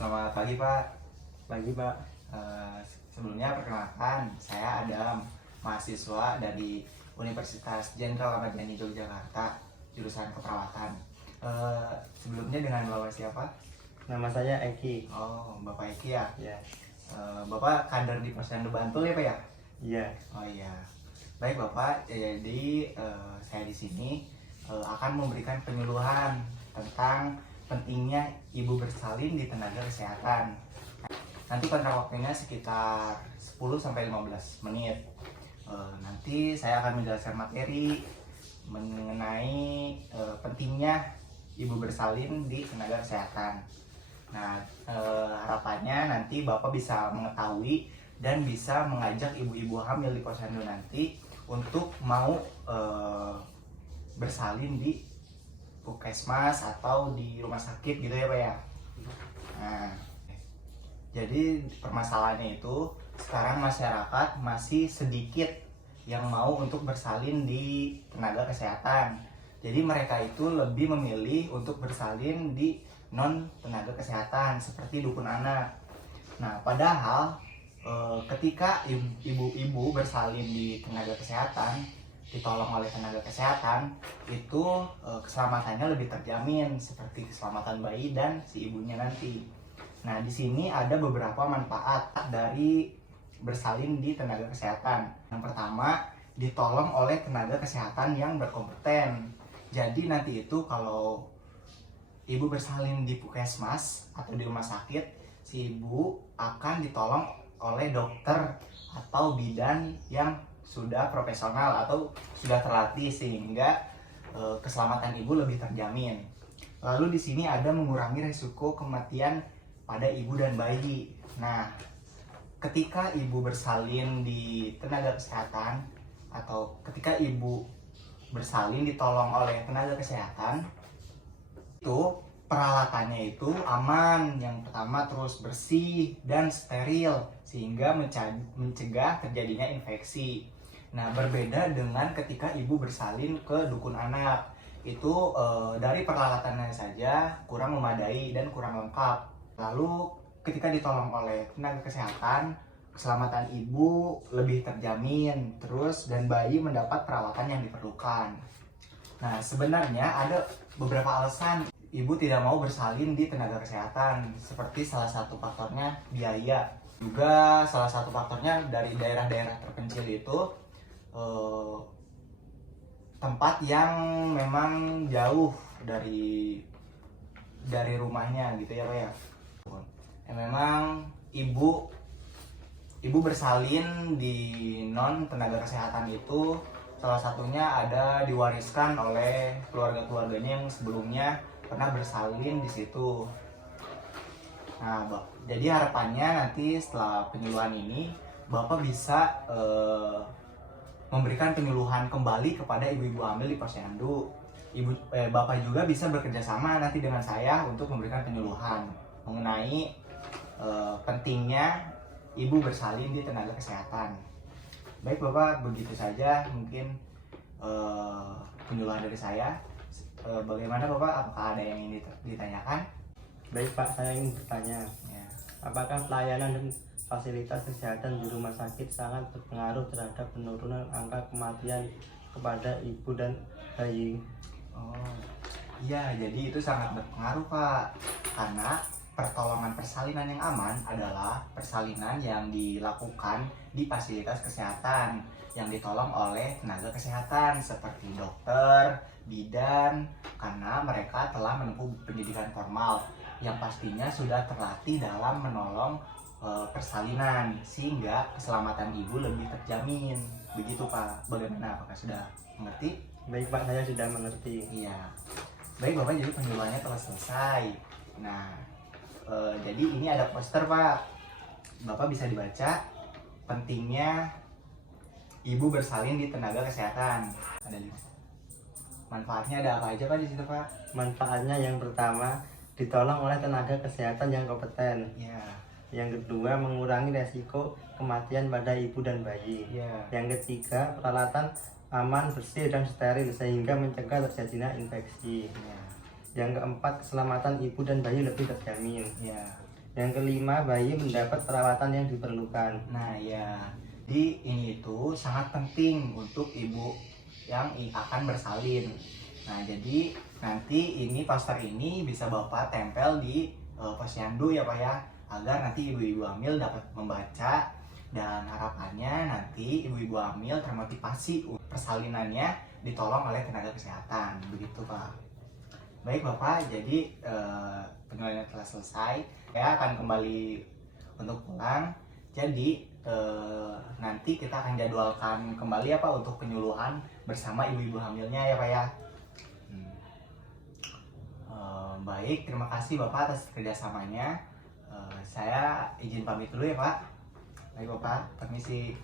Selamat pagi Pak. Pagi Pak. Sebelumnya perkenalkan, saya Adam, mahasiswa dari Universitas Jenderal Ahmad Yani Yogyakarta, jurusan keperawatan. Sebelumnya dengan Bapak siapa? Nama saya Eki. Oh, Bapak Eki ya? Ya. Bapak kader di Posyandu Bantul ya Pak ya? Iya. Oh iya. Baik Bapak, jadi saya di sini akan memberikan penyuluhan tentang pentingnya ibu bersalin di tenaga kesehatan. Nanti kontrak waktunya sekitar 10-15 menit. Nanti saya akan menjelaskan materi mengenai pentingnya ibu bersalin di tenaga kesehatan. Nah, harapannya nanti Bapak bisa mengetahui dan bisa mengajak ibu-ibu hamil di posyandu nanti untuk mau bersalin di puskesmas atau di rumah sakit gitu ya Pak ya. Nah, jadi permasalahannya itu sekarang masyarakat masih sedikit yang mau untuk bersalin di tenaga kesehatan. Jadi mereka itu lebih memilih untuk bersalin di non tenaga kesehatan seperti dukun anak. Nah, padahal ketika ibu-ibu bersalin di tenaga kesehatan, ditolong oleh tenaga kesehatan, itu keselamatannya lebih terjamin seperti keselamatan bayi dan si ibunya nanti. Nah, di sini ada beberapa manfaat dari bersalin di tenaga kesehatan. Yang pertama, ditolong oleh tenaga kesehatan yang berkompeten. Jadi nanti itu kalau ibu bersalin di puskesmas atau di rumah sakit, si ibu akan ditolong oleh dokter atau bidan yang sudah profesional atau sudah terlatih sehingga keselamatan ibu lebih terjamin. Lalu di sini ada mengurangi risiko kematian pada ibu dan bayi. Nah, ketika ibu bersalin di tenaga kesehatan atau ketika ibu bersalin ditolong oleh tenaga kesehatan, itu peralatannya itu aman, yang pertama terus bersih dan steril sehingga mencegah terjadinya infeksi. Nah, berbeda dengan ketika ibu bersalin ke dukun anak, itu dari peralatannya saja kurang memadai dan kurang lengkap. Lalu ketika ditolong oleh tenaga kesehatan, keselamatan ibu lebih terjamin, terus dan bayi mendapat perawatan yang diperlukan. Nah, sebenarnya ada beberapa alasan ibu tidak mau bersalin di tenaga kesehatan, seperti salah satu faktornya biaya. Juga salah satu faktornya dari daerah-daerah terpencil itu tempat yang memang jauh dari rumahnya gitu ya Pak ya. Memang ibu bersalin di non tenaga kesehatan itu salah satunya ada diwariskan oleh keluarga-keluarganya yang sebelumnya pernah bersalin di situ. Nah, jadi harapannya nanti setelah penyuluhan ini Bapak bisa memberikan penyuluhan kembali kepada ibu-ibu hamil di posyandu. Bapak juga bisa bekerja sama nanti dengan saya untuk memberikan penyuluhan mengenai pentingnya ibu bersalin di tenaga kesehatan. Baik Bapak, begitu saja mungkin penyuluhan dari saya. Bagaimana Bapak? Apakah ada yang ingin ditanyakan? Baik Pak, saya ingin bertanya, Ya. apakah pelayanan dan fasilitas kesehatan di rumah sakit sangat berpengaruh terhadap penurunan angka kematian kepada ibu dan bayi? Oh, iya, jadi itu sangat berpengaruh Pak, karena pertolongan persalinan yang aman adalah persalinan yang dilakukan di fasilitas kesehatan yang ditolong oleh tenaga kesehatan seperti dokter, bidan, karena mereka telah menempuh pendidikan formal yang pastinya sudah terlatih dalam menolong persalinan sehingga keselamatan ibu lebih terjamin. Begitu Pak, bagaimana? Apakah sudah mengerti? Baik Pak, saya sudah mengerti. Iya. Baik Bapak, jadi penyuluhannya telah selesai. Nah, jadi ini ada poster Pak. Bapak bisa dibaca pentingnya ibu bersalin di tenaga kesehatan. Ada 5. Manfaatnya ada apa aja Pak di situ Pak? Manfaatnya yang pertama, ditolong oleh tenaga kesehatan yang kompeten. Ya. Yang kedua, mengurangi resiko kematian pada ibu dan bayi. Ya. Yang ketiga, peralatan aman, bersih, dan steril sehingga mencegah terjadinya infeksi. Ya. Yang keempat, keselamatan ibu dan bayi lebih terjamin. Ya. Yang kelima, bayi mendapat perawatan yang diperlukan. Nah ya, jadi ini itu sangat penting untuk ibu yang akan bersalin. Nah jadi nanti ini poster ini bisa Bapak tempel di posyandu ya Pak ya, agar nanti ibu-ibu hamil dapat membaca, dan harapannya nanti ibu-ibu hamil termotivasi persalinannya ditolong oleh tenaga kesehatan, begitu Pak. Baik Bapak, jadi penilaian telah selesai. Saya akan kembali untuk pulang. Jadi nanti kita akan jadwalkan kembali ya Pak untuk penyuluhan bersama ibu-ibu hamilnya ya Pak ya. Baik, terima kasih Bapak atas kerjasamanya. Saya izin pamit dulu ya Pak. Baik Bapak, permisi.